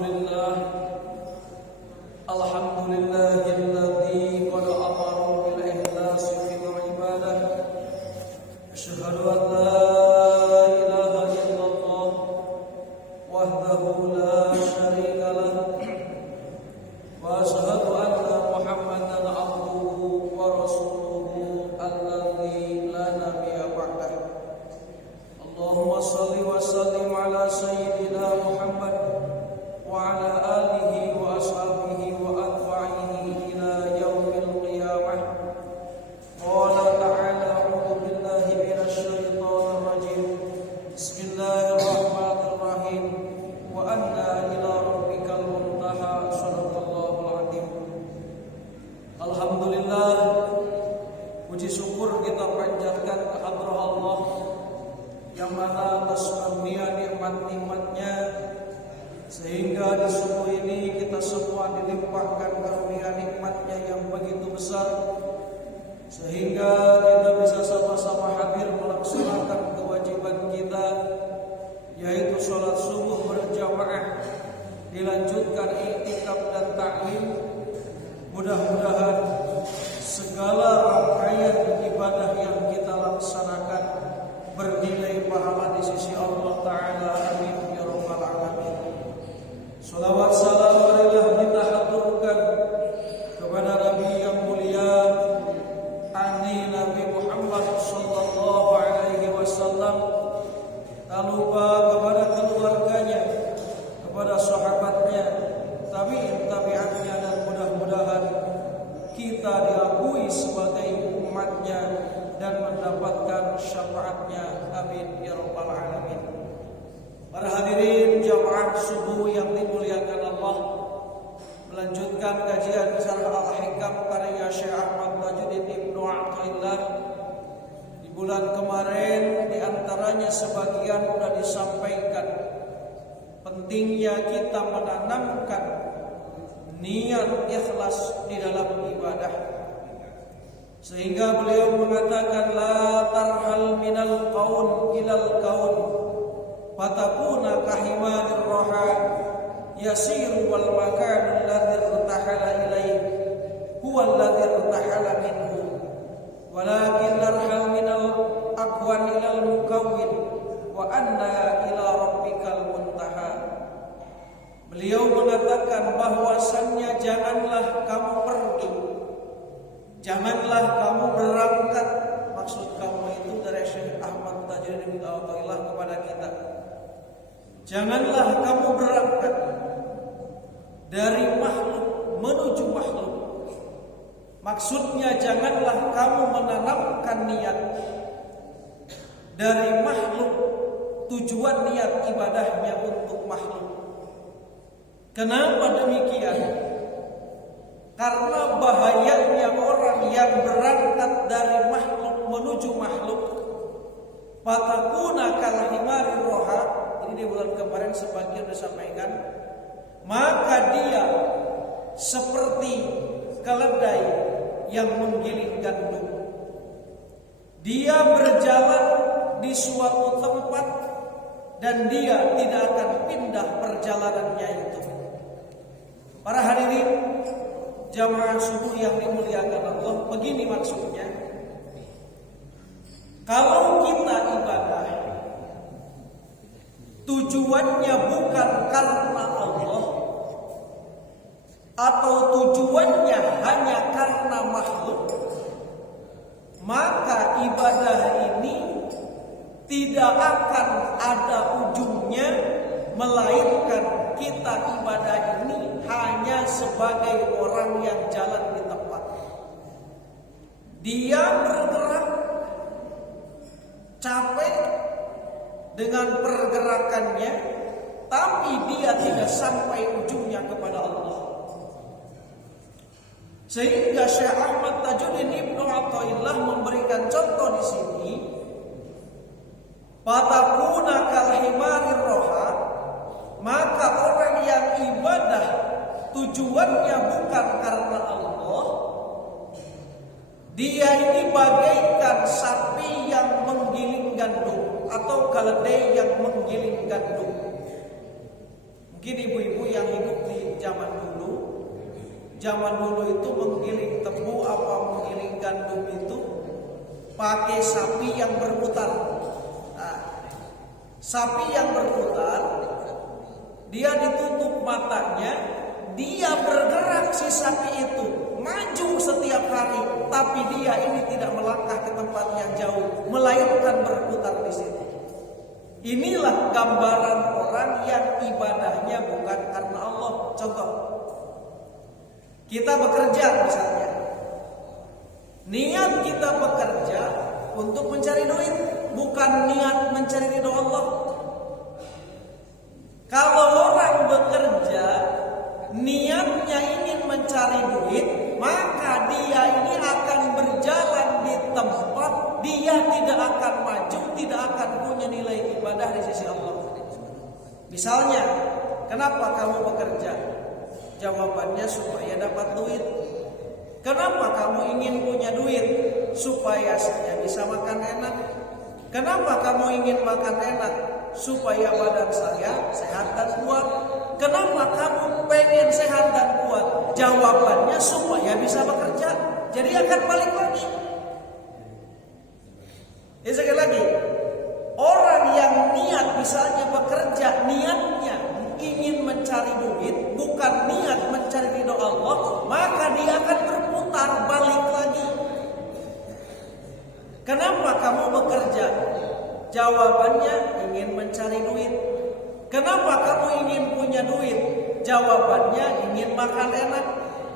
Alhamdulillah, alhamdulillahilladzi qad amara bil ikhlasi fil ibadah. Asyhadu an la ilaha illallah wahdahu la syarika lah wa asyhadu anna Muhammadan abduhu wa rasuluhu alladzi la nabiyya ba'dah. Allahumma shalli wa sallim ala sayyidina Muhammad wa ala alihi wa ashabihi wa atba'ihi ila yaumil qiyamah. Qala ta'ala a'udzu billahi minasy syaithanir rajim. Bismillahirrahmanirrahim. Wa anna ila rabbikal muntaha. Shadaqallahul adzim. Alhamdulillah, puji syukur kita panjatkan kehadrat Allah yang mana atas karunia nikmat-nikmatnya sehingga di subuh ini kita semua dilimpahkan karunia nikmatnya yang begitu besar, sehingga kita bisa sama-sama hadir melaksanakan kewajiban kita, yaitu sholat subuh berjamaah, dilanjutkan iktikaf dan ta'lim. Mudah-mudahan segala rangkaian ibadah yang kita laksanakan bernilai pahala di sisi Allah Ta'ala. Amin ya rabbal alamin. Salawat salam marilah kita haturkan kepada Nabi yang mulia, Nabi Muhammad sallallahu alaihi wasallam, tak lupa kepada keluarganya, kepada sahabatnya, tabi'atnya, dan mudah-mudahan kita diakui sebagai umatnya dan mendapatkan syafaatnya. Amin ya rabbal alamin. Para hadirin jamaah subuh yang dimuliakan Allah, melanjutkan kajian Syarah Al-Hikam karya Syekh Ahmad Tajuddin Ibnu Athaillah. Di bulan kemarin diantaranya sebagian sudah disampaikan pentingnya kita menanamkan niat ikhlas di dalam ibadah, sehingga beliau mengatakan la tarhal minal qaun ilal qaun fatakuna kahimalir roha yasiru wal makan alladhi irtahala ilaih huwa alladhi irtahala minhu walakin tarhal minal aqwan ilal mukawwin wa anna ila rabbikal muntaha. Beliau mengatakan bahwasannya janganlah kamu pergi, janganlah kamu berangkat. Maksud kamu itu dari Syekh Ahmad Tajuddin Ibnu Athaillah kepada kita. Janganlah kamu berangkat dari makhluk menuju makhluk. Maksudnya janganlah kamu menanamkan niat dari makhluk, tujuan niat ibadahnya untuk makhluk. Kenapa demikian? Karena bahayanya orang yang berangkat dari makhluk menuju makhluk, fatakuna kalhimari roha. Ini di bulan kemarin sebagian disampaikan, maka dia seperti keledai yang menggiling gandum. Dia berjalan di suatu tempat dan dia tidak akan pindah perjalanannya itu. Para hadirin jamaah subuh yang dimuliakan Allah, begini maksudnya. Kalau kita ibadah tujuannya bukan karena Allah, atau tujuannya hanya karena makhluk, maka ibadah ini tidak akan ada ujungnya, melainkan kita ibadah ini hanya sebagai orang yang jalan di tempat. Dia bergerak, capek dengan pergerakannya, tapi dia tidak sampai ujungnya kepada Allah. Sehingga Syekh Ahmad Tajuddin Ibnu Athaillah memberikan contoh di sini, fatakuna kalhimarir roha, maka orang yang ibadah tujuannya bukan karena Allah, dia ini bagaikan sapi yang menggiling gandum atau keledai yang menggiling gandum. Mungkin ibu-ibu yang hidup di zaman dulu itu menggiling tebu apa menggiling gandum itu pakai sapi yang berputar. Nah, sapi yang berputar, dia ditutup matanya, dia bergerak si sapi itu, maju setiap hari, tapi dia ini tidak melangkah ke tempat yang jauh, melainkan berputar di sini. Inilah gambaran orang yang ibadahnya bukan karena Allah. Contoh, kita bekerja misalnya, niat kita bekerja untuk mencari duit, bukan niat mencari ridho Allah. Kalau orang bekerja niatnya ingin mencari duit, maka dia ini akan berjalan di tempat, dia tidak akan maju, tidak akan punya nilai ibadah di sisi Allah. Misalnya, kenapa kamu bekerja? Jawabannya supaya dapat duit. Kenapa kamu ingin punya duit? Supaya saya bisa makan enak. Kenapa kamu ingin makan enak? Supaya badan saya sehat dan kuat. Kenapa kamu pengen sehat dan kuat? Jawabannya supaya bisa bekerja. Jadi akan balik lagi. Sekali lagi, orang yang niat misalnya bekerja, niatnya ingin mencari duit, bukan niat mencari ridho Allah, maka dia akan berputar balik lagi. Kenapa kamu bekerja? Jawabannya ingin mencari duit. Kenapa kamu ingin punya duit? Jawabannya ingin makan enak.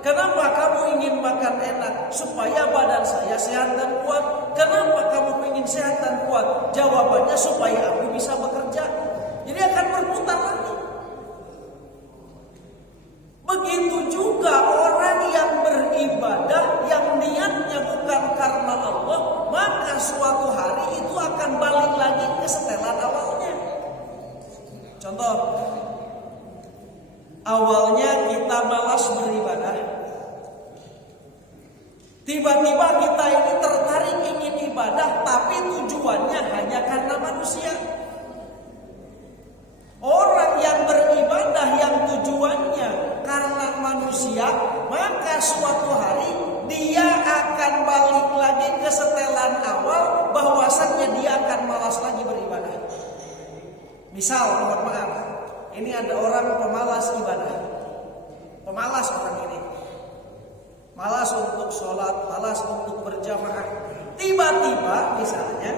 Kenapa kamu ingin makan enak? Supaya badan saya sehat dan kuat. Kenapa kamu ingin sehat dan kuat? Jawabannya supaya aku bisa bekerja. Jadi akan berputar lagi. Begitu juga orang yang beribadah, yang niatnya bukan karena Allah, maka suatu hari itu akan balik lagi ke setelan awalnya. Contoh, awalnya kita malas beribadah. Tiba-tiba kita ini tertarik ingin ibadah, tapi tujuannya hanya karena manusia. Orang yang beribadah yang tujuannya karena manusia, maka suatu hari dia akan balik lagi ke setelan awal, bahwasannya dia akan malas lagi beribadah. Misal, mohon maaf, ini ada orang pemalas ibadah. Pemalas orang ini. Malas untuk sholat, malas untuk berjamaah. Tiba-tiba misalnya,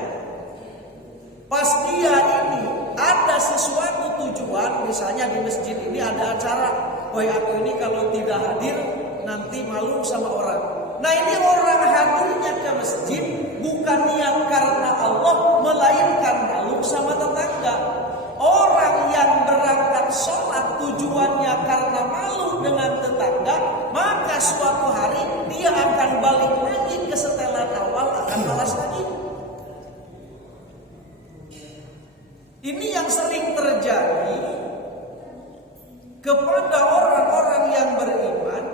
pas dia ini ada sesuatu tujuan, misalnya di masjid ini ada acara, woi aku ini kalau tidak hadir nanti malu sama orang. Nah ini orang hadirnya ke masjid bukan niat karena Allah, melainkan malu sama tetangga. Orang yang berangkat sholat tujuannya karena malu dengan tetangga, maka suatu hari dia akan balik lagi ke setelan awal, akan malas lagi. Ini yang sering terjadi kepada orang-orang yang beriman,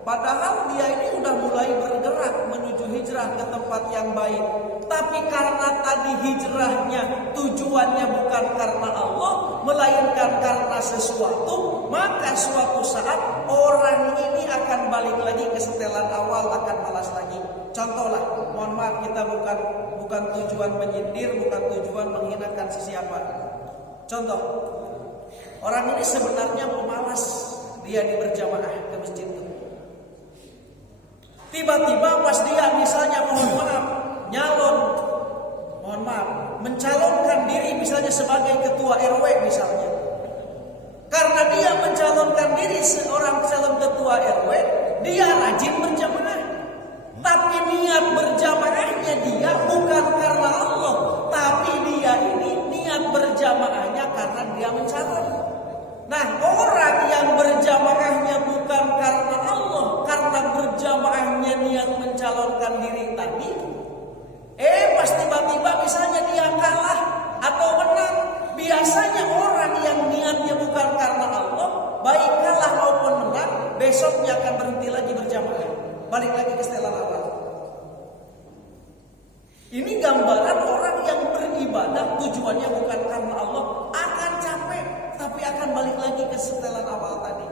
padahal dia ini udah mulai bergerak menuju hijrah ke tempat yang baik. Tapi karena tadi hijrahnya tujuannya bukan karena Allah, melainkan karena sesuatu, maka suatu saat orang ini akan balik lagi ke setelan awal, akan malas lagi. Contohlah, mohon maaf, kita bukan tujuan menyindir, bukan tujuan menghinakan siapa. Contoh, orang ini sebenarnya pemalas, dia di berjamaah ke masjid itu. Tiba-tiba pas dia misalnya mencalonkan diri misalnya sebagai ketua RW misalnya. Karena dia mencalonkan diri seorang calon ketua RW, dia rajin berjamaah. Tapi niat berjamaahnya dia bukan karena Allah, tapi dia ini niat berjamaahnya karena dia mencalon. Nah, orang yang berjamaahnya bukan karena Allah, karena berjamaahnya niat mencalonkan diri tadi, pas tiba-tiba misalnya dia kalah atau menang, biasanya orang yang niatnya bukan karena Allah, baik kalah maupun menang, besoknya akan berhenti lagi berjamaah, balik lagi ke setelan awal. Ini gambaran orang yang beribadah tujuannya bukan karena Allah, akan capek, tapi tapi akan balik lagi ke setelan awal tadi.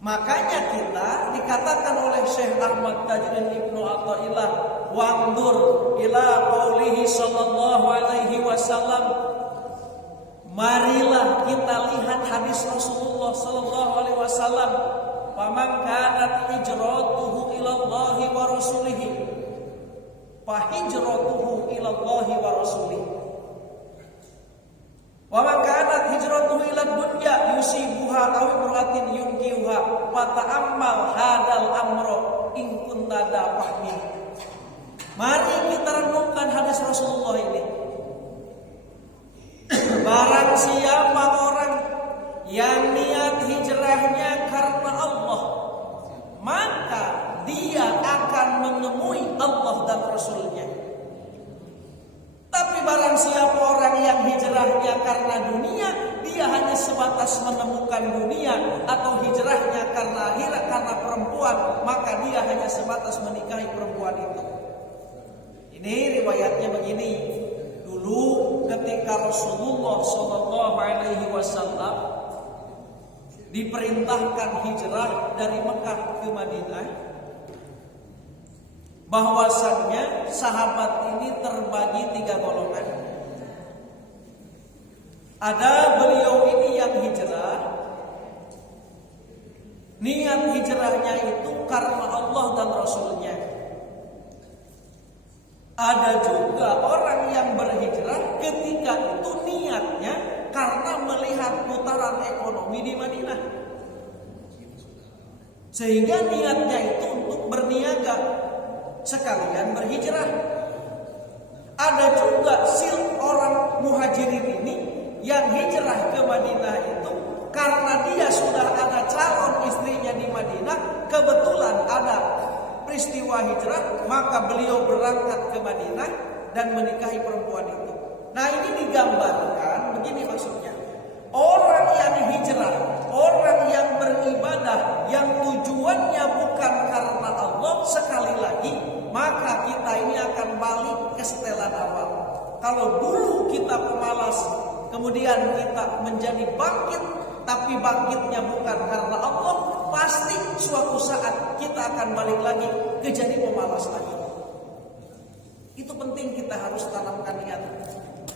Makanya kita dikatakan oleh Syekh Ahmad Tajuddin Ibnu Athaillah, "Wandur ila qaulihi sallallahu alaihi wasallam." Marilah kita lihat hadis Rasulullah sallallahu alaihi wasallam, "Faman kanat hijratuhu ila Allahi wa rasulihi, fa hijratuhu ila Allahi wa rasulihi. Wa man kanat hijratuhu ila dunya yusibuha aw imra'atin yunkihuha, fa ta'ammal hadal amra in kunta fahmi." Mari kita renungkan hadis Rasulullah ini. Barang siapa orang yang niat hijrahnya karena Allah, maka dia akan menemui Allah dan Rasulnya. Tapi barang siapa orang yang hijrahnya karena dunia, dia hanya sebatas menemukan dunia, atau hijrahnya karena akhirat, karena perempuan, maka dia hanya sebatas menikahi perempuan itu. Ini riwayatnya begini. Dulu ketika Rasulullah sallallahu alaihi wasallam diperintahkan hijrah dari Mekah ke Madinah, bahwasannya sahabat ini terbagi 3 golongan. Ada beliau ini yang hijrah, niat hijrahnya itu karena Allah dan Rasulnya. Ada juga orang yang berhijrah ketika itu niatnya karena melihat putaran ekonomi di Madinah, sehingga niatnya itu untuk berniaga sekalian berhijrah. Ada juga orang muhajirin ini yang hijrah ke Madinah itu karena dia sudah ada calon istrinya di Madinah, kebetulan ada peristiwa hijrah, maka beliau berangkat ke Madinah dan menikahi perempuan itu. Nah, ini digambarkan begini maksudnya. Orang yang hijrah, orang yang beribadah, yang tujuannya bukan karena Allah, sekali lagi, maka kita ini akan balik ke setelan awal. Kalau dulu kita pemalas, kemudian kita menjadi bangkit, tapi bangkitnya bukan karena Allah, pasti suatu saat kita akan balik lagi ke jadi pemalas lagi. Itu penting, kita harus tanamkan niat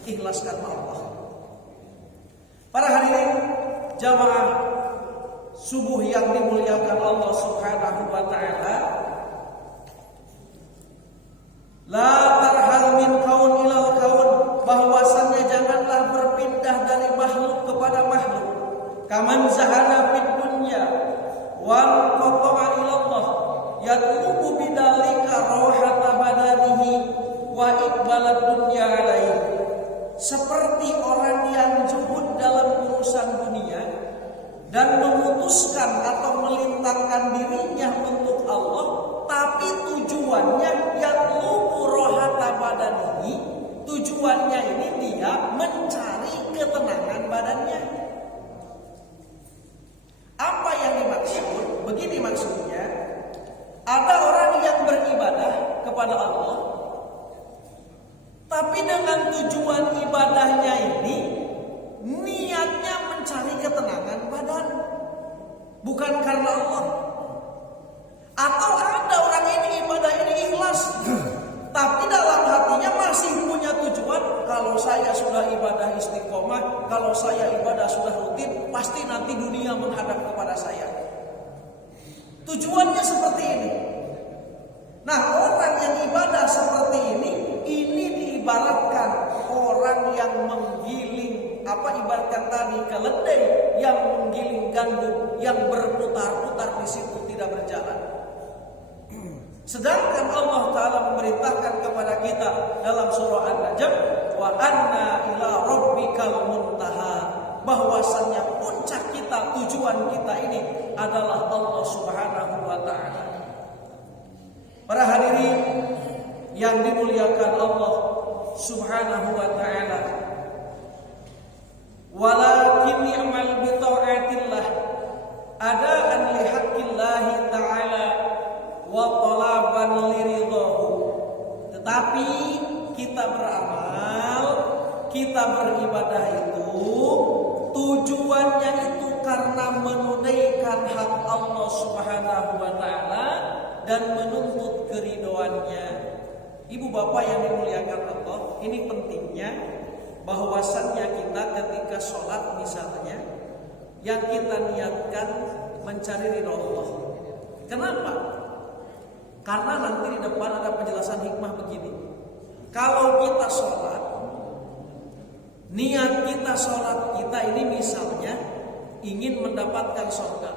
ikhlas karena Allah. Para hadirin jamaah subuh yang dimuliakan Allah Subhanahu wa taala, la tarhal min kaun ilal kaun, bahwasannya janganlah berpindah dari makhluk kepada makhluk. Kaman zahana fid dunya wal qata'a ila Allah yatlubu bidzalika rawhata badanihi wa iqbalad dunya alaihi. Seperti orang yang zuhud dalam urusan dunia dan memutuskan atau melintangkan dirinya untuk Allah, tapi tujuannya yatlubu rawhata badanihi, tujuannya ini dia mencari ketenangan badannya. Apa yang dimaksud? Begini maksudnya, ada orang yang beribadah kepada Allah, tapi dengan tujuan ibadahnya ini niatnya mencari ketenangan badan, bukan karena Allah. Atau ada orang ini ibadah ini ikhlas, tapi dalam hatinya masih punya tujuan, kalau saya sudah ibadah istiqomah, kalau saya ibadah sudah rutin, pasti nanti dunia menghadap kepada saya. Tujuannya seperti ini. Nah, orang yang ibadah seperti ini diibaratkan orang yang menggiling, ibaratkan tadi keledai yang menggiling gandum yang berputar-putar di situ tidak berjalan. Sedangkan Allah Ta'ala memerintahkan kepada kita dalam surah An-Najm, wa anna ila rabbikal muntaha, bahwasannya puncak kita, tujuan kita ini adalah Allah Subhanahu wa Ta'ala. Para hadirin yang dimuliakan Allah Subhanahu wa Ta'ala, walakin ni'mal bi ta'atillah adaan li haqqillahi ta'ala wa talaban liridhahu. Tetapi kita beramal, kita beribadah itu menunaikan hak Allah Subhanahu wa taala dan menuntut keridhoannya. Ibu bapak yang dimuliakan Allah, ini pentingnya bahwasannya kita ketika sholat misalnya yang kita niatkan mencari ridho Allah. Kenapa? Karena nanti di depan ada penjelasan hikmah begini. Kalau kita sholat, niat kita sholat kita ini misalnya ingin mendapatkan surga.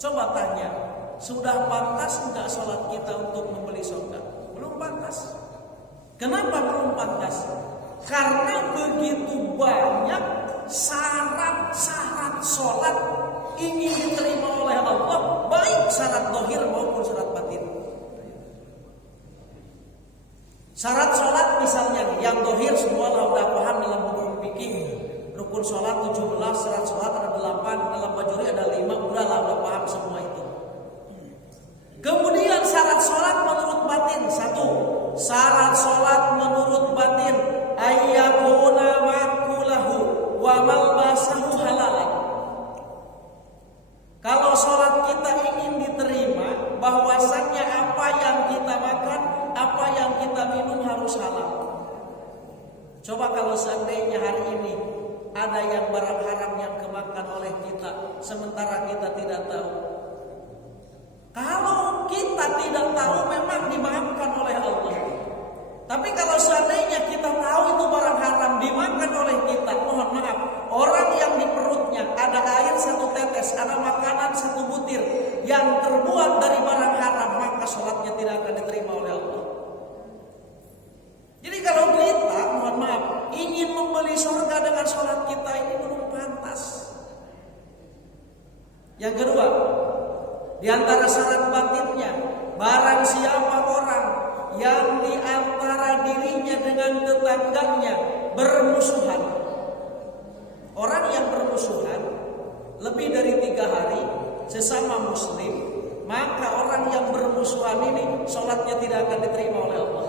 Coba tanya, sudah pantas enggak sholat kita untuk membeli surga? Belum pantas. Kenapa belum pantas? Karena begitu banyak syarat-syarat sholat ingin diterima oleh Allah, baik syarat zahir maupun syarat batin. Syarat sholat misalnya yang zahir semua udah paham dalam buku fikih. Rukun sholat 17, syarat sholat ada 8, dalam bajuri ada 5, udah paham semua itu. Kemudian syarat sholat menurut batin. 1. Syarat sholat menurut batin ayyakuna makulahu wa malbasahu halal. Kalau sholat kita ingin diterima, bahwasannya apa yang kita makan, apa yang kita minum harus halal. Coba kalau seandainya hari ini ada yang barang haram yang kemakan oleh kita, sementara kita tidak tahu. Kalau kita tidak tahu memang dimaafkan oleh Allah. Tapi kalau seandainya kita tahu itu barang haram dimakan oleh kita, mohon maaf, orang yang di perutnya ada air 1 tetes, ada makanan 1 butir yang terbuat dari barang haram, maka sholatnya tidak akan diterima oleh Allah. Jadi kalau kita, mohon maaf, ingin membeli surga dengan sholat kita ini belum pantas. Yang kedua, di antara syarat batinnya, barang siapa orang yang di antara dirinya dengan tetangganya bermusuhan. Orang yang bermusuhan lebih dari 3 hari sesama muslim, maka orang yang bermusuhan ini sholatnya tidak akan diterima oleh Allah.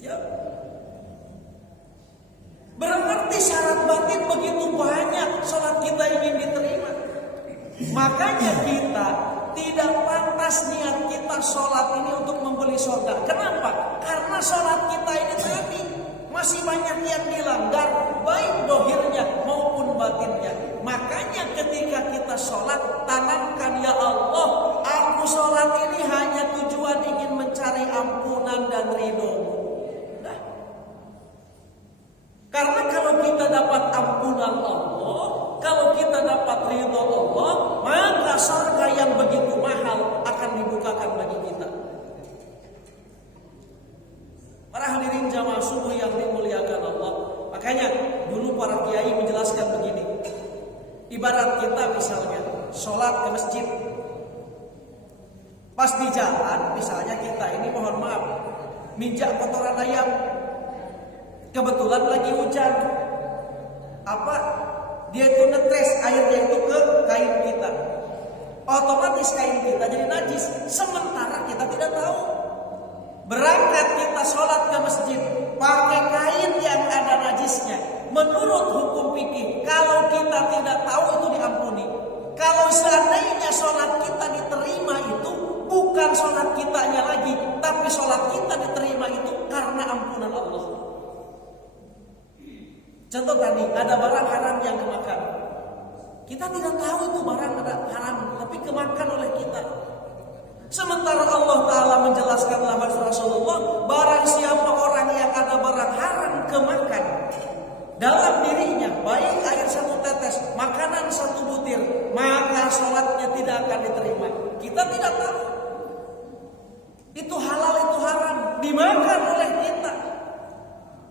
Ya. Berarti syarat batin begitu banyak sholat kita ingin diterima. Makanya kita tidak pantas niat kita sholat ini untuk membeli surga. Kenapa? Karena sholat kita ini tadi masih banyak yang dilanggar, baik dohirnya maupun batinnya. Makanya ketika kita sholat, tanamkan, ya Allah, aku sholat ini hanya tujuan ingin mencari ampunan dan ridho-Mu. Nah, karena kalau kita dapat ampunan Allah, kalau kita dapat ridho Allah, maka surga yang begitu mahal akan dibukakan bagi kita. Para hadirin jamaah subuh yang dimuliakan Allah, makanya dulu para kiai menjelaskan begini. Ibarat kita misalnya sholat ke masjid, pas di jalan misalnya kita ini mohon maaf minjak kotoran ayam, kebetulan lagi hujan, apa dia itu netes airnya itu ke kain kita, otomatis kain kita jadi najis, sementara kita tidak tahu. Berangkat kita sholat ke masjid pakai kain yang ada najisnya, menurut hukum fikih kalau kita tidak tahu itu diampuni. Kalau seandainya sholat kita diterima itu bukan sholat kitanya lagi, tapi sholat kita diterima itu karena ampunan Allah. Contoh tadi ada barang haram yang kemakan, kita tidak tahu itu barang ada haram, tapi kemakan oleh kita. Sementara Allah Ta'ala menjelaskan dalam hadis Rasulullah, barang siapa orang yang ada barang haram kemakan dalam dirinya, baik air 1 tetes, makanan 1 butir, maka sholatnya tidak akan diterima. Kita tidak tahu itu halal itu haram, dimakan oleh kita.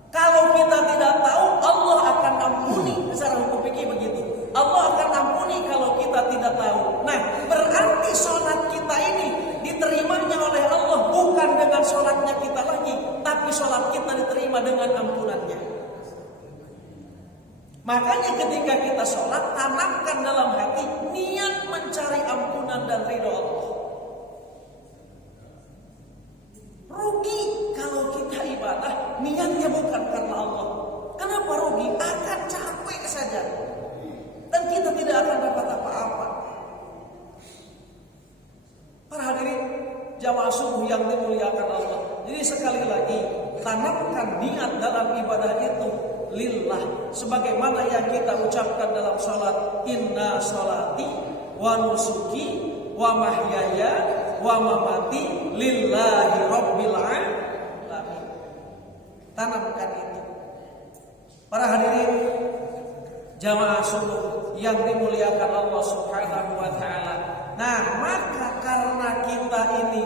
Kalau kita tidak tahu, Allah akan ampuni. Secara hukum fikih begitu, Allah akan ampuni kalau kita tidak tahu. Nah, berarti sholat kita ini diterimanya oleh Allah bukan dengan sholatnya kita lagi, tapi sholat kita diterima dengan ampunannya. Makanya ketika kita sholat, tanamkan dalam hati niat mencari ampunan dan ridho Allah. Rugi kalau kita ibadah niatnya bukan karena Allah. Kenapa rugi? Akan capek saja dan kita tidak akan dapat apa-apa. jamaah subuh yang dimuliakan Allah. Jadi sekali lagi, tanamkan niat dalam ibadah itu lillah, sebagaimana yang kita ucapkan dalam salat, inna sholati wa nusuki wa mahyaya wa mamati lillahi rabbil alamin. Tanamkan itu. Para hadirin jamaah subuh yang dimuliakan Allah Subhanahu wa taala. Nah, maka karena kita ini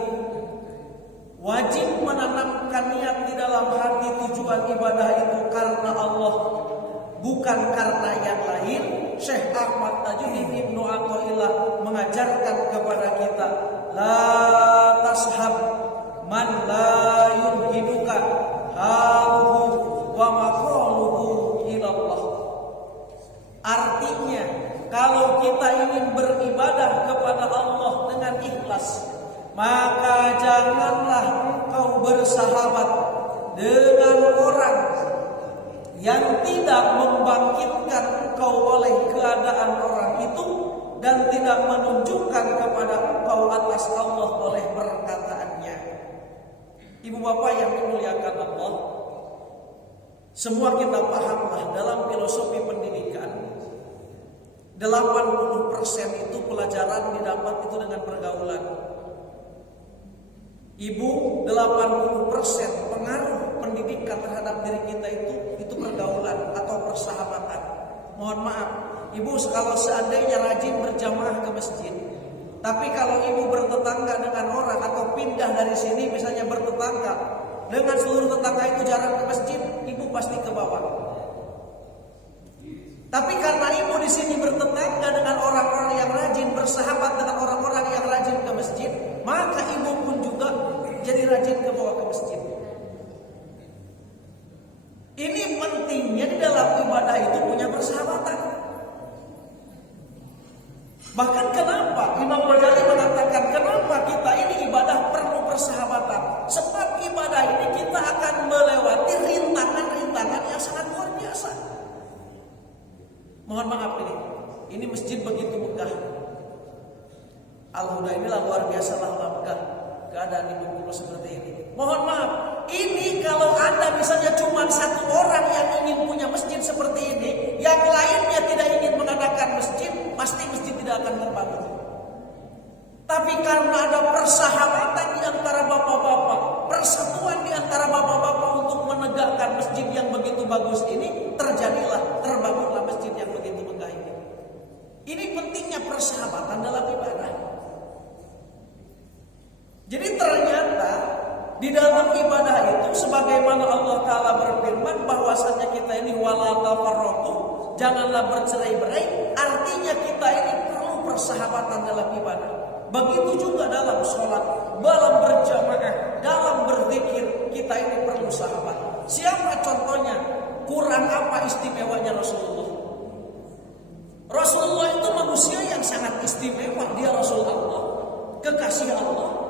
wajib menanamkan niat di dalam hati, tujuan ibadah itu karena Allah, bukan karena yang lain. Syekh Ahmad Tajuddin Ibnu Athaillah mengajarkan kepada kita, la tashab man la yulhiduka haluhu wa maqaluhu ilallah. Artinya, kalau kita ingin beribadah kepada Allah dengan ikhlas, maka janganlah engkau bersahabat dengan orang yang tidak membangkitkan engkau oleh keadaan orang itu dan tidak menunjukkan kepada engkau atas Allah oleh perkataannya. Ibu bapak yang dimuliakan Allah, semua kita pahamlah dalam filosofi pendidikan 80% itu pelajaran didapat itu dengan pergaulan. Ibu, 80% pengaruh pendidikan terhadap diri kita itu pergaulan atau persahabatan. Mohon maaf, ibu kalau seandainya rajin berjamaah ke masjid, tapi kalau ibu bertetangga dengan orang atau pindah dari sini misalnya bertetangga dengan seluruh tetangga itu jarang ke masjid, ibu pasti ke bawah. Tapi karena ibu di sini bertetangga dengan orang-orang yang rajin, bersahabat dengan orang-orang yang rajin ke masjid, maka ibu pun juga jadi rajin ke bawah ke masjid. Ini pentingnya di dalam ibadah itu punya persahabatan. Bahkan kenapa Imam Ghazali mengatakan kenapa kita ini ibadah perlu persahabatan? Sebab ibadah ini kita akan melewati rintangan-rintangan yang sangat luar biasa. Mohon maaf ini masjid begitu megah. Al-Huda inilah luar biasa lah megah. Keadaan di Bengkulu seperti ini. Mohon maaf, ini kalau Anda misalnya cuma satu orang yang ingin punya masjid seperti ini, yang lainnya tidak ingin mengadakan masjid, pasti masjid tidak akan terbangun. Tapi karena ada persahabatan di antara bapak-bapak, persatuan di antara bapak-bapak untuk menegakkan masjid yang begitu bagus ini, terbangunlah masjid yang begitu megah ini. Ini pentingnya persahabatan dalam ibadah. Jadi ternyata di dalam ibadah itu sebagaimana Allah Ta'ala berfirman bahwasanya kita ini wala tafarraqu, janganlah bercerai-berai, artinya kita ini perlu persahabatan dalam ibadah. Begitu juga dalam sholat, dalam berjamaah, dalam berzikir, kita ini perlu sahabat. Siapa contohnya? Kurang apa istimewanya Rasulullah? Rasulullah itu manusia yang sangat istimewa, dia Rasulullah, kekasih Allah.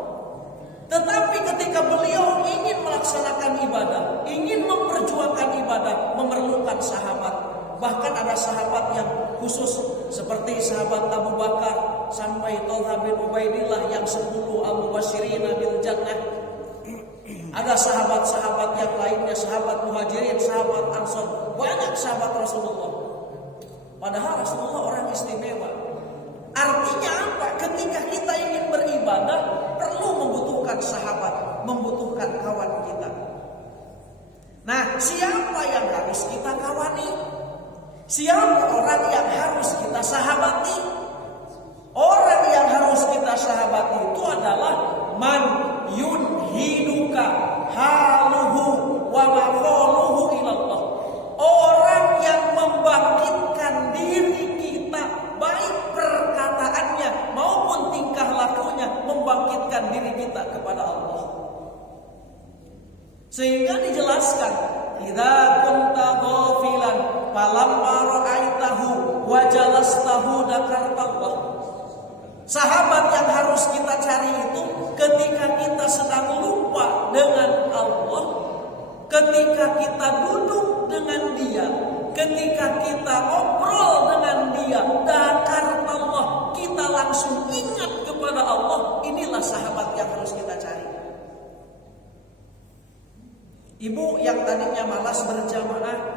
Tetapi ketika beliau ingin melaksanakan ibadah, ingin memperjuangkan ibadah, memerlukan sahabat. Bahkan ada sahabat yang khusus seperti sahabat Abu Bakar sampai Thalha bin Ubaidillah yang 10 al-mubashirina bil jannah. Ada sahabat-sahabat yang lainnya, sahabat Muhajirin, sahabat Ansor, banyak sahabat Rasulullah. Padahal Rasulullah orang istimewa. Artinya apa? Ketika kita ingin beribadah, perlu membutuhkan sahabat, membutuhkan kawan kita. Nah, siapa yang harus kita kawani? Siapa orang yang harus kita sahabati? Orang yang harus kita sahabati itu adalah man yunhiduka haluhu wa maqaluhu ilallah. Orang yang membangkitkan diri kita, baik perkataannya maupun tingkah lakunya, membangkitkan diri kita kepada Allah. Sehingga dijelaskan, idza kunta ghafilan falamma ra'aitahu wa jalastahu dzakartallah. Sahabat yang harus kita cari itu ketika kita sedang lupa dengan Allah, ketika kita duduk dengan Dia, ketika kita ngobrol dengan Dia, dzakartallah, kita langsung ingat kepada Allah. Inilah sahabat yang harus kita cari.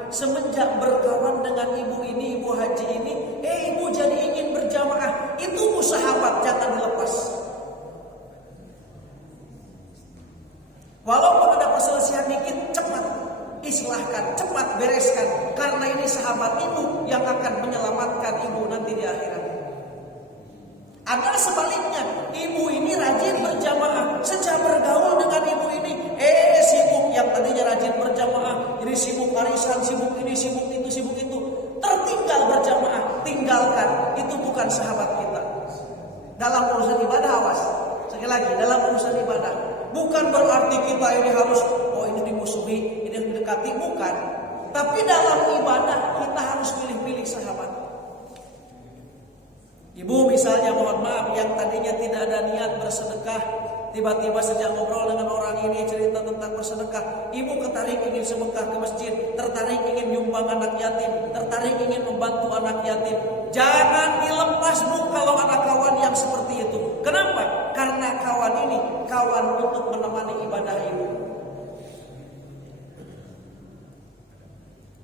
semenjak berkawan dengan ibu ini, ibu haji ini, ibu jadi ingin berjamaah. Itu sahabat, jangan dilepas. Walaupun ada perselisihan dikit, cepat islahkan, cepat bereskan, karena ini sahabat ibu yang akan menyelamatkan ibu nanti di akhirat. Ada sebaliknya, ibu ini rajin berjamaah, sejak bergaul dengan ibu ini, sibuk, yang tadinya rajin berjamaah, ini sibuk warisan, sibuk ini, sibuk itu, tertinggal berjamaah, tinggalkan. Itu bukan sahabat kita. Dalam urusan ibadah, awas. Sekali lagi, dalam urusan ibadah, bukan berarti kita ini harus, ini dimusuhi, ini mendekati, bukan. Tapi dalam ibadah kita harus pilih-pilih sahabat. Ibu misalnya, mohon maaf, yang tadinya tidak ada niat bersedekah, tiba-tiba sejak ngobrol dengan orang ini cerita tentang bersedekah, ibu ketarik ingin sedekah ke masjid, tertarik ingin nyumbang anak yatim, tertarik ingin membantu anak yatim. Jangan dilepas bu kalau ada kawan yang seperti itu. Kenapa? Karena kawan ini kawan untuk menemani ibadah ibu.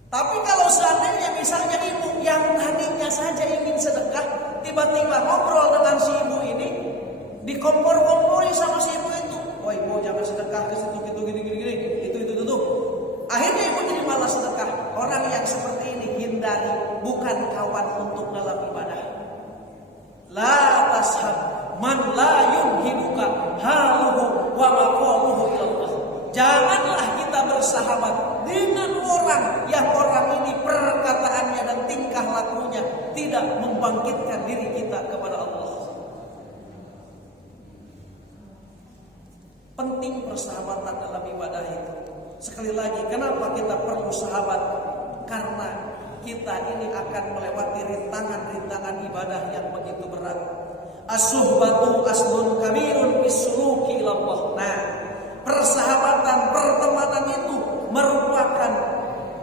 Tapi kalau seandainya misalnya ibu yang tadinya saja ingin sedekah, tiba-tiba ngobrol dengan si ibu ini, dikompor-kompori sama si ibu itu. Ibu jangan sedekah ke situ gitu gini. Itu. Akhirnya ibu jadi malas sedekah. Orang yang seperti ini hindari, bukan kawan untuk dalam ibadah. La tashab man la yumhiduka haluhu wa maqamuhu ilallah. Janganlah kita bersahabat dengan orang yang orang ini perkataannya dan tingkah lakunya tidak membangkitkan diri kita kepada Allah. Penting persahabatan dalam ibadah itu. Sekali lagi, kenapa kita perlu sahabat? Karena kita ini akan melewati rintangan-rintangan ibadah yang begitu berat. As-suhbatu aslun kabirun bis-suluki ilallah. Nah, persahabatan, pertemanan itu merupakan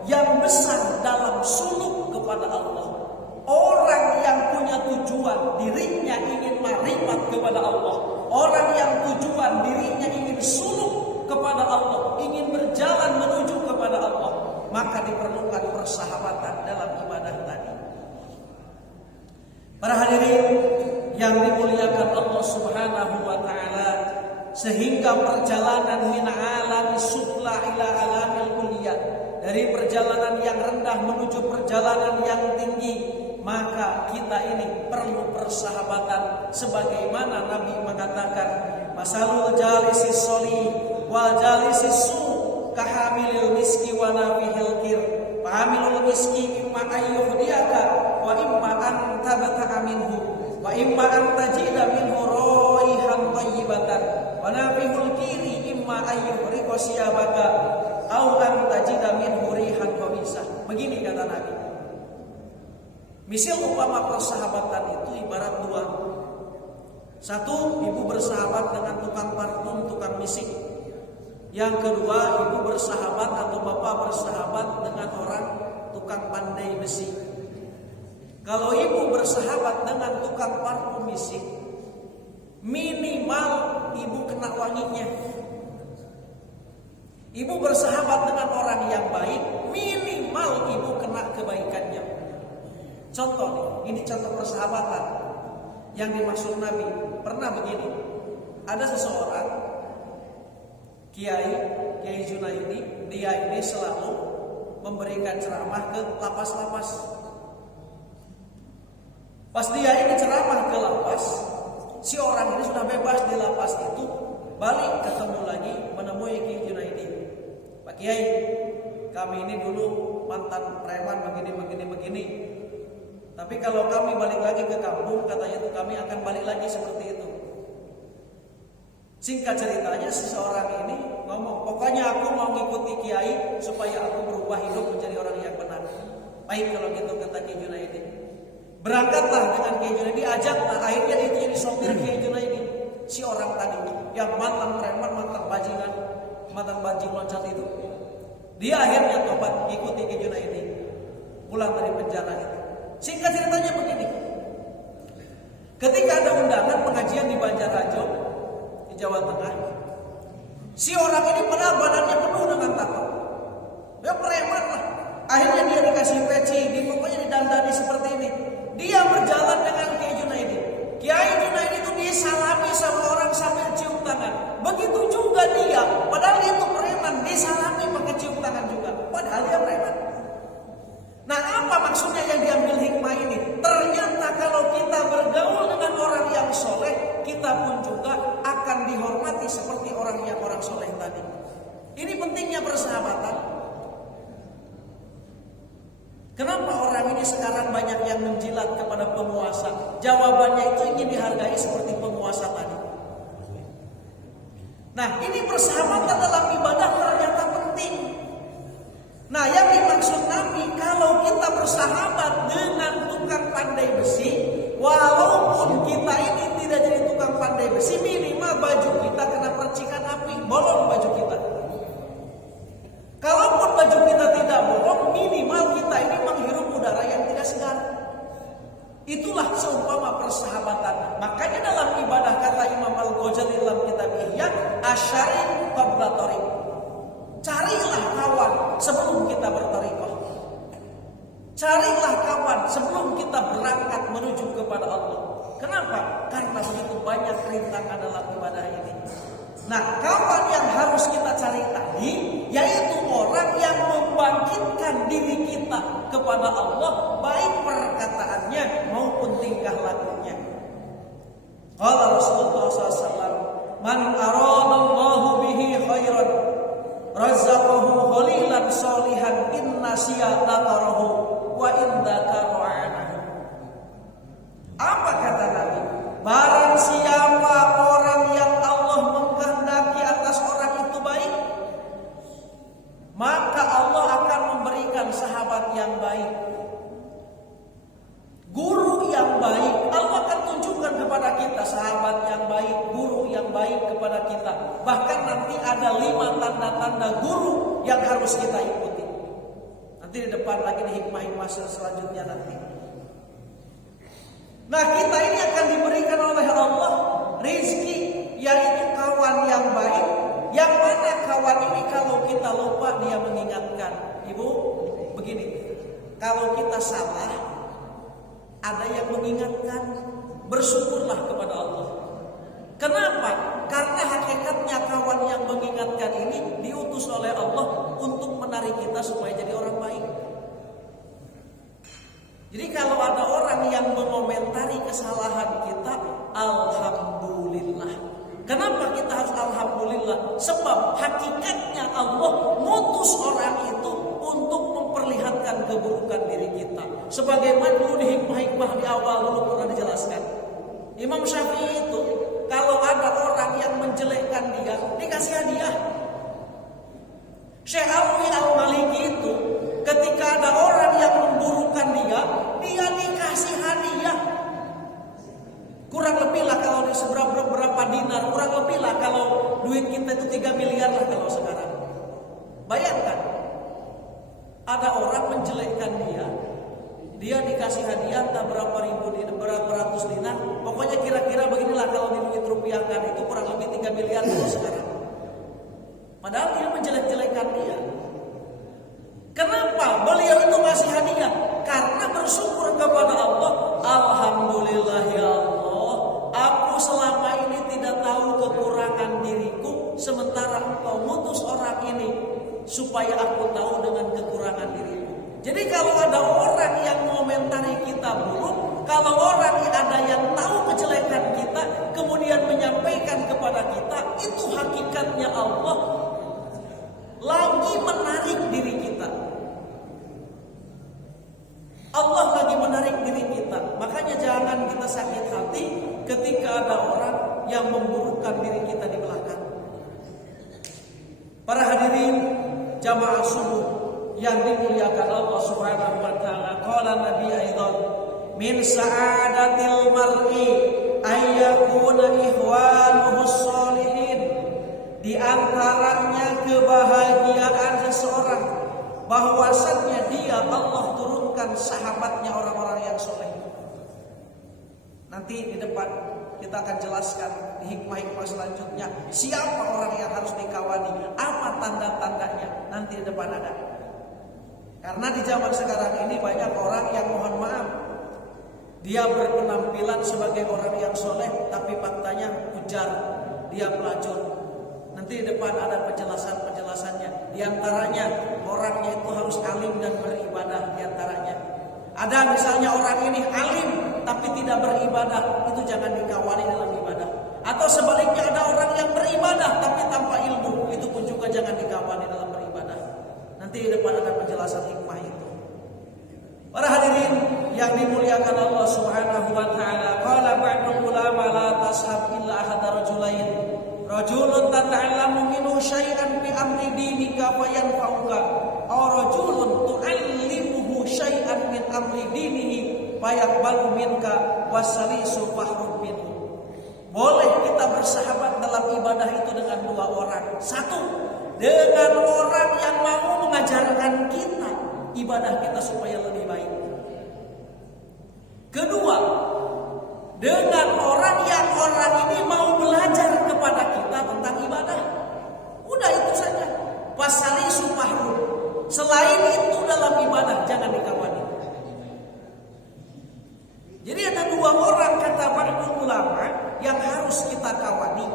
yang besar dalam suluk kepada Allah. Orang yang punya tujuan dirinya ingin marifat kepada Allah, orang yang tujuan dirinya ingin suluk kepada Allah, ingin berjalan menuju kepada Allah, maka diperlukan persahabatan dalam ibadah tadi. Para hadirin yang dimuliakan Allah Subhanahu wa taala, sehingga perjalanan min alami sufla ila alamil ulya, dari perjalanan yang rendah menuju perjalanan yang tinggi, maka kita ini perlu persahabatan. Sebagaimana Nabi mengatakan, masalul jalisis sholih wal jalisis su kahamilil miski wa nafihil kir. Fahamilul miski imma ayyuhdiyaka wa imma an tabta'a minhu wa imma an tajida minhu raihan thayyibatan wa nafihul kiri imma ayyuhriqa siyabaka au an tajida minhu rihan khabisah. Begini kata Nabi. Misal umpama persahabatan itu ibarat dua. Satu, ibu bersahabat dengan tukang parfum, tukang misik. Yang kedua, ibu bersahabat atau bapak bersahabat dengan orang tukang pandai besi. Kalau ibu bersahabat dengan tukang parfum misik, minimal ibu kena wanginya. Ibu bersahabat dengan orang yang baik, minimal ibu kena kebaikannya. Contoh nih, ini contoh persahabatan yang dimaksud Nabi. Pernah begini, ada seseorang Kiai Junaidi, dia ini selalu memberikan ceramah ke lapas-lapas. Pas dia ini ceramah ke lapas, si orang ini sudah bebas di lapas itu, balik ketemu lagi menemui Kiai Junaidi. Pak Kiai, kami ini dulu mantan preman begini. Tapi kalau kami balik lagi ke kampung, katanya itu kami akan balik lagi seperti itu. Singkat ceritanya, seseorang ini ngomong, pokoknya aku mau ngikuti Kiai supaya aku berubah hidup menjadi orang yang benar. Baik kalau gitu, kata Kiai Junaidi. Berangkatlah dengan Kiai Junaidi, ajaklah. Akhirnya itu jadi sopir Kiai Junaidi. Si orang tadi yang mantan preman, mantan bajing loncat itu, dia akhirnya tobat ikuti Kiai Junaidi, pulang dari penjara itu. Singkat ceritanya begini, ketika ada undangan pengajian di Banjarrajo di Jawa Tengah, si orang ini benar badannya penuh dengan tato, dia preman lah. Akhirnya sekarang banyak yang menjilat kepada penguasa? Jawabannya itu ingin dihargai seperti penguasa tadi. Nah, ini persahabatan dalam ibadah ternyata penting. Nah, yang dimaksud Nabi, kalau kita bersahabat dengan tukang pandai besi, walaupun kita ini tidak jadi tukang pandai besi, minimal baju kita kena percikan api, bolong baju kita. Kalaupun baju kita tidak bolong, minimal kita ini menghirup udara yang tidak segar. Itulah seumpama persahabatan. Makanya dalam ibadah kata Imam Al-Ghazali dalam kitab Ihya, asyari qabla thariq. Carilah kawan sebelum kita berthariqah. Carilah kawan sebelum kita berangkat menuju kepada Allah. Kenapa? Karena begitu banyak rintangan dalam ibadah ini. Nah, kawan yang harus kita cari tadi yaitu orang yang membangkitkan diri kita kepada Allah, baik perkataannya maupun tingkah lakunya. Qala Rasulullah SAW, man aradallahu bihi khairan razaqahu khalilan sholihan in nasiya dzakarahu wa in dzakara anahu. Apa kata Nabi? Barang siapa orang yang Allah mengkehendaki atas orang itu baik, maka Allah akan memberikan sahabat yang baik, guru yang baik. Allah akan tunjukkan kepada kita sahabat yang baik, guru yang baik kepada kita. Bahkan nanti ada 5 tanda-tanda guru yang harus kita ikuti. Nanti di depan lagi di hikmah-hikmah selanjutnya nanti. Nah, kita ini akan diberikan oleh Allah rizki, yaitu kawan yang baik. Yang mana kawan ini kalau kita lupa dia mengingatkan. Ibu, begini, kalau kita salah ada yang mengingatkan, bersyukurlah kepada Allah. Kenapa? Karena hakikatnya kawan yang mengingatkan ini diutus oleh Allah untuk menarik kita supaya jadi orang baik. Jadi kalau ada orang yang mengomentari kesalahan kita, alhamdulillah. Kenapa kita harus alhamdulillah? Sebab hakikatnya Allah mutus orang itu untuk memperlihatkan keburukan diri kita. Sebagaimana dulu di hikmah-hikmah di awal dulu pernah dijelaskan. Imam Syafi'i itu kalau ada orang yang menjelekkan dia, dikasih hadiah. Syekh Alwi Al-Maliki itu ketika ada orang yang memburukan dia dikasih hadiah. Kurang lebih lah kalau di berapa dinar, kurang lebih lah kalau duit kita itu 3 miliar lah kalau sekarang. Bayangkan, ada orang menjelekkan dia dikasih hadiah entah berapa ratus dinar. Pokoknya kira-kira beginilah kalau di duit rupiahkan itu kurang lebih 3 miliar kalau sekarang. Padahal dia menjelek-jelekan dia. Kenapa beliau itu masih hadiah? Karena bersyukur kepada Allah. Alhamdulillah ya Allah, aku selama ini tidak tahu kekurangan diriku, sementara Engkau mutus orang ini supaya aku tahu dengan kekurangan diriku. Jadi kalau ada orang yang mengomentari kita buruk, kalau orang ada yang tahu kejelekan kita kemudian menyampaikan kepada kita, itu hakikatnya Allah lagi menarik diri kita. Allah lagi menarik diri kita. Makanya jangan kita sakit hati ketika ada orang yang memburukkan diri kita di belakang. Para hadirin jamaah subuh yang dimuliakan Allah Subhanahu wa taala, qala Nabi aidan min sa'adatil mar'i ayyakuna ihwanuhu sholihin. Di antaranya kebahagiaan seseorang bahwasannya dia Allah turunkan sahabatnya orang-orang yang soleh. Nanti di depan kita akan jelaskan di hikmah-hikmah selanjutnya siapa orang yang harus dikawani, apa tanda-tandanya, nanti di depan ada. Karena di zaman sekarang ini banyak orang yang mohon maaf, dia berpenampilan sebagai orang yang soleh tapi faktanya ujar, dia pelacur. Nanti di depan ada penjelasannya. Di antaranya orangnya itu harus alim dan beribadah. Di antaranya ada misalnya orang ini alim tapi tidak beribadah, itu jangan dikawani dalam ibadah. Atau sebaliknya ada orang yang beribadah tapi tanpa ilmu, itu pun juga jangan dikawani dalam beribadah. Nanti di depan ada penjelasan hikmah itu. Para hadirin yanfa'uka aw rajulun tu'allimuhu syai'an min amri dinihi fayaqbalu minka wasalisu fahrun minhu. Boleh kita bersahabat dalam ibadah itu dengan dua orang. Satu, dengan orang yang mau mengajarkan kita ibadah kita supaya lebih baik. Kedua, dengan orang yang orang ini mau belajar kepada kita tentang ibadah. Udah itu saja. Wasalisu fahrun. Selain itu dalam ibadah jangan dikawani. Jadi ada dua orang kata para ulama yang harus kita kawani.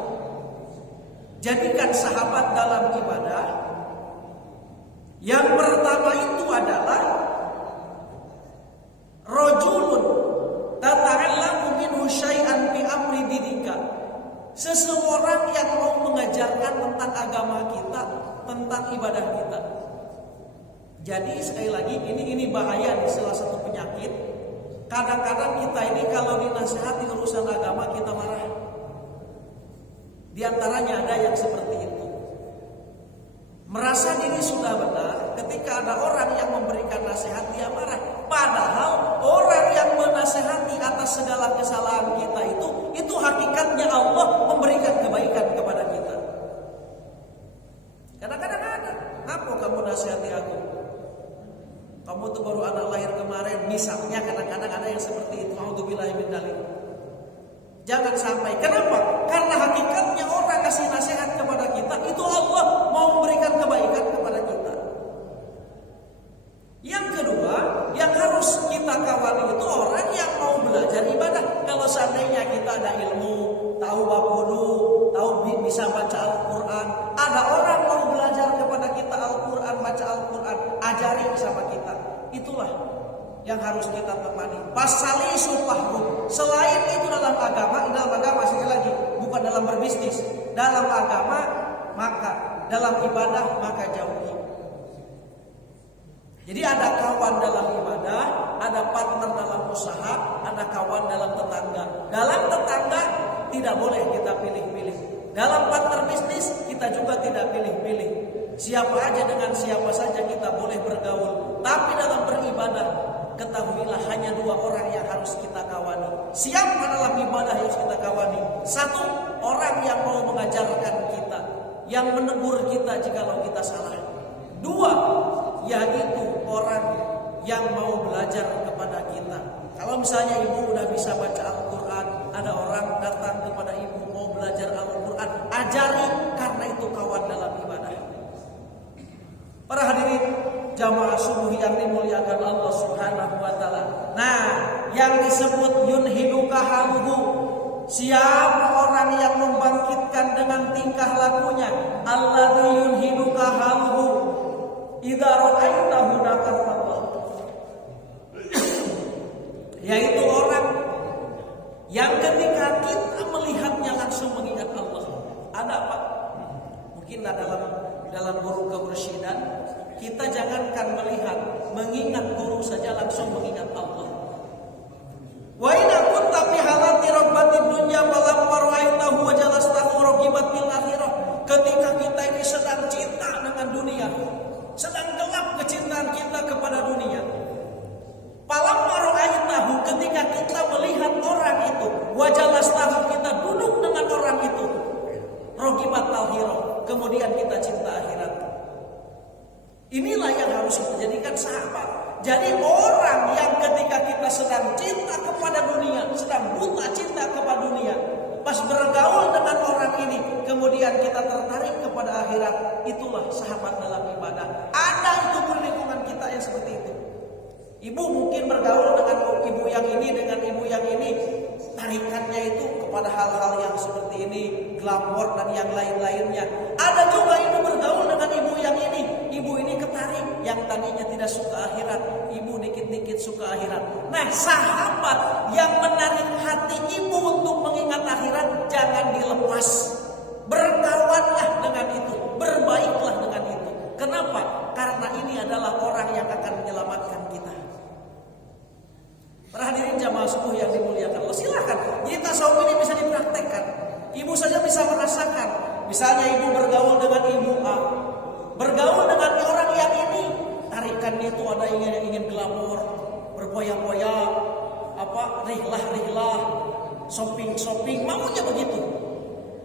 Jadikan sahabat dalam ibadah. Yang pertama itu adalah rajulun tata'allamu minhu syai'an fi amri dinika. Seseorang yang mau mengajarkan tentang agama kita, tentang ibadah kita. Jadi sekali lagi ini bahaya nih, salah satu penyakit. Kadang-kadang kita ini kalau dinasihati urusan agama kita marah. Di antaranya ada yang seperti itu. Merasa diri sudah benar, ketika ada orang yang memberikan nasihat dia marah. Padahal orang yang menasihati atas segala kesalahan kita itu hakikatnya Allah memberikan kebaikan kepada kita. Kadang-kadang ada, apa kamu nasihati aku? Kamu tuh baru anak lahir kemarin, misalnya kadang-kadang ada yang seperti itu. A'udzubillahi min dzalik. Jangan sampai. Kenapa? Karena hakikatnya orang kasih nasihat kepada kita itu Allah mau memberikan kebaikan kepada kita. Yang kedua, yang harus kita kawani itu orang yang mau belajar ibadah. Kalau seandainya kita ada ilmu, tahu bab wudu, tahu bisa baca Al-Quran, ada orang mau belajar kepada kita Al-Quran, baca Al-Quran, ajari sama kita. Itulah yang harus kita temani. Wasalisu fahrun. Selain itu dalam agama sekali lagi, bukan dalam berbisnis. Dalam agama maka, dalam ibadah maka jauhi. Jadi ada kawan dalam ibadah, ada partner dalam usaha, ada kawan dalam tetangga. Dalam tetangga tidak boleh kita pilih-pilih. Dalam partner bisnis kita juga tidak pilih-pilih. Siapa aja dengan siapa saja kita boleh bergaul. Tapi dalam beribadah, ketahuilah hanya dua orang yang harus kita kawani. Siapa dalam ibadah yang harus kita kawani? Satu, orang yang mau mengajarkan kita, yang menegur kita jikalau kita salah. Dua, yaitu orang yang mau belajar kepada kita. Kalau misalnya ibu udah bisa baca Al-Quran, ada orang datang kepada ibu mau belajar Al-Quran, ajari, karena itu kawan dalam ibadah. Para hadirin jamaah subuh yang dimuliakan Allah Subhanahu wa taala. Nah, yang disebut yunhiduka haluhu, siapa orang yang membangkitkan dengan tingkah lakunya? Alladzi yunhiduka haluhu idza ra'aitahu dzakarallah. Yaitu orang yang ketika kita melihatnya langsung mengingat Allah. Ada Pak? Mungkin dalam guru kemursyidan, kita jangankan melihat, mengingat guru saja langsung mengingat Allah. Wa idza kunta fi halati rabbatid dunya falamma ra'aitahu wa jalastahu raqibat bil akhirah. Ketika kita ini sedang cinta dengan dunia, sedang gelap kecintaan kita kepada dunia. Falamma ra'aitahu, ketika kita melihat orang itu, wa jalastahu, kita duduk dengan orang itu, raqibat al akhirah, kemudian kita cinta akhirat. Inilah yang harus kita jadikan sahabat. Jadi orang yang ketika kita sedang cinta kepada dunia, sedang buta cinta kepada dunia, pas bergaul dengan orang ini, kemudian kita tertarik kepada akhirat, itulah sahabat dalam ibadah. Ada itu di lingkungan kita yang seperti itu. Ibu mungkin bergaul dengan ibu yang ini, dengan ibu yang ini, tarikannya itu kepada hal-hal yang seperti ini, glamor dan yang lain-lainnya. Ada juga ibu bergaul dengan ibu yang ini, ibu ini ketarik, yang tadinya tidak suka akhirat, ibu dikit-dikit suka akhirat. Nah, sahabat yang menarik hati ibu untuk mengingat akhirat jangan dilepas. Berkawanlah dengan itu, berbaiklah dengan itu. Kenapa? Karena ini adalah orang yang akan menyelamatkan kita. Para hadirin jamaah subuh yang dimuliakan Allah, silakan. Jadi tasawuf ini bisa dipraktekkan. Ibu saja bisa merasakan. Misalnya ibu bergaul dengan ibu A, bergaul dengan orang ada yang ingin glamor, berpoya-poya, rihlah, shopping, maunya begitu.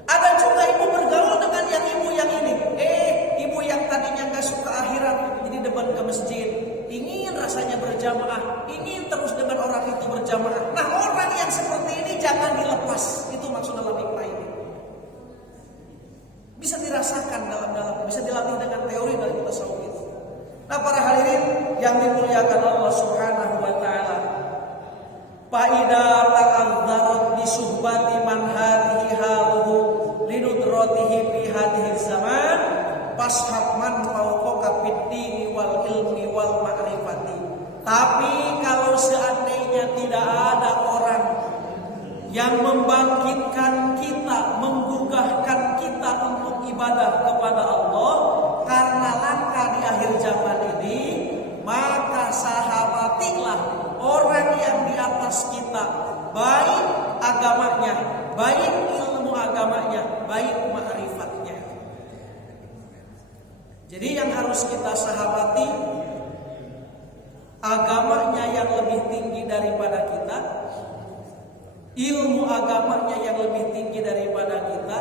Ada juga ibu bergaul dengan ibu yang ini. Ibu yang tadinya gak suka akhirat, jadi depan ke masjid, ingin rasanya berjamaah, ingin terus dengan orang itu berjamaah. Nah, orang yang seperti ini jangan dilepas. Itu maksud dalam hikmah ini. Bisa dirasakan dalam-dalam, bisa dilatih dengan teori dari tasawuf itu. Nah, para hadirin yang dimuliakan Allah Subhanahu wa taala. Faida ta'adzarat bi suhbati man hadhihi haluhu linudratihi fi hadhihi zaman fashab man fawqaka fid-dini wal ilmi wal ma'rifati. Tapi kalau seandainya tidak ada orang yang membangkitkan kita, menggugahkan kita untuk ibadah kepada Allah karena langkah di akhir zaman ini, maka sahabatilah orang yang di atas kita, baik agamanya, baik ilmu agamanya, baik ma'rifatnya. Jadi yang harus kita sahabati agamanya yang lebih tinggi daripada kita, ilmu agamanya yang lebih tinggi daripada kita,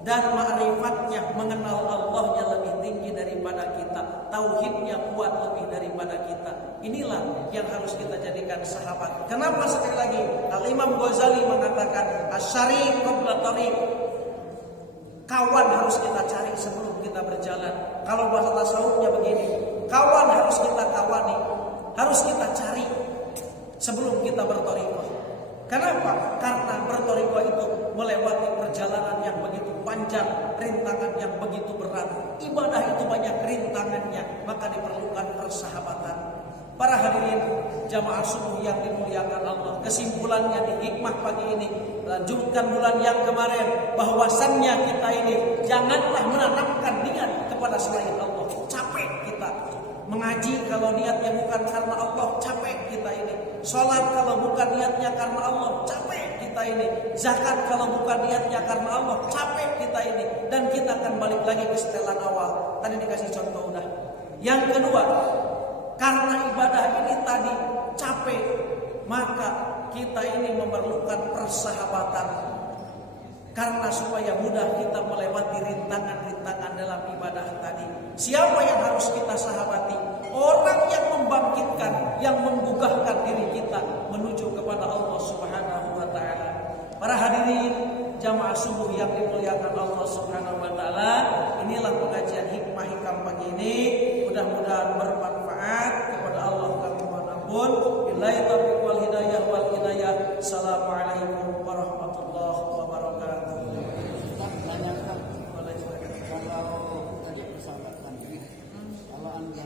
dan ma'rifatnya, mengenal Allahnya lebih tinggi daripada kita, tauhidnya kuat lebih daripada kita. Inilah yang harus kita jadikan sahabat. Kenapa sekali lagi Al-Imam Ghazali mengatakan asyari qabla tariq. Kawan harus kita cari sebelum kita berjalan. Kalau bahasa tasawufnya begini, kawan harus kita kawani, harus kita cari sebelum kita berthariqah. Kenapa? Karena berthariqah itu melewati perjalanan yang begitu panjang, rintangan yang begitu berat. Ibadah itu banyak rintangannya, maka diperlukan persahabatan. Para hadirin jamaah subuh yang dimuliakan Allah, kesimpulannya di hikmah pagi ini, lanjutkan bulan yang kemarin, bahwasannya kita ini janganlah menanamkan niat kepada selain Allah. Capek kita mengaji kalau niatnya bukan karena Allah, capek kita ini. Sholat kalau bukan niatnya karena Allah, capek kita ini. Zakat kalau bukan niatnya karena Allah, capek kita ini. Dan kita akan balik lagi ke setelan awal. Tadi dikasih contoh udah. Yang kedua, karena ibadah ini tadi capek, maka kita ini memerlukan persahabatan. Karena supaya mudah kita melewati rintangan-rintangan dalam ibadah tadi. Siapa yang harus kita sahabati? Orang yang membangkitkan, yang menggugahkan diri kita menuju kepada Allah Subhanahu wa taala. Para hadirin jamaah subuh yang dimuliakan Allah Subhanahu wa taala, inilah pengajian hikmah hikam pagi ini. Mudah-mudahan bermanfaat. Kepada Allah kami mohon ampun. Billahi taufiq wal hidayah wal hidayah. Assalamualaikum warahmatullahi wabarakatuh. Tanyakan kalau tadi persahabatan, kalau anda